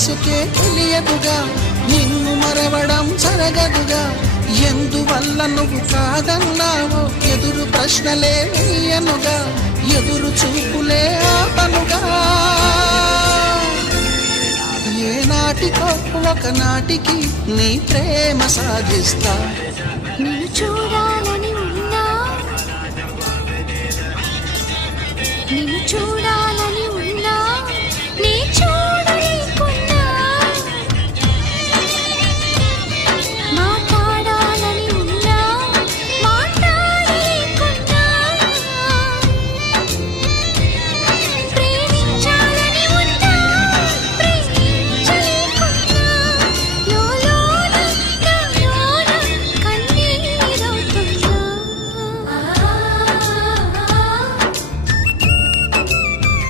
మనసుకే తెలియదుగా, నిన్ను మరవడం జరగదుగా. ఎందువల్ల నువ్వు కాదన్నావో ఎదురు ప్రశ్నలే వేయనుగా, ఎదురు చూపులే ఆపనుగా. ఏ నాటికో ఒకనాటికి నీ ప్రేమ సాగిస్తా. నిన్ను చూడాలని ఉన్నా, నిన్ను చూడాలి.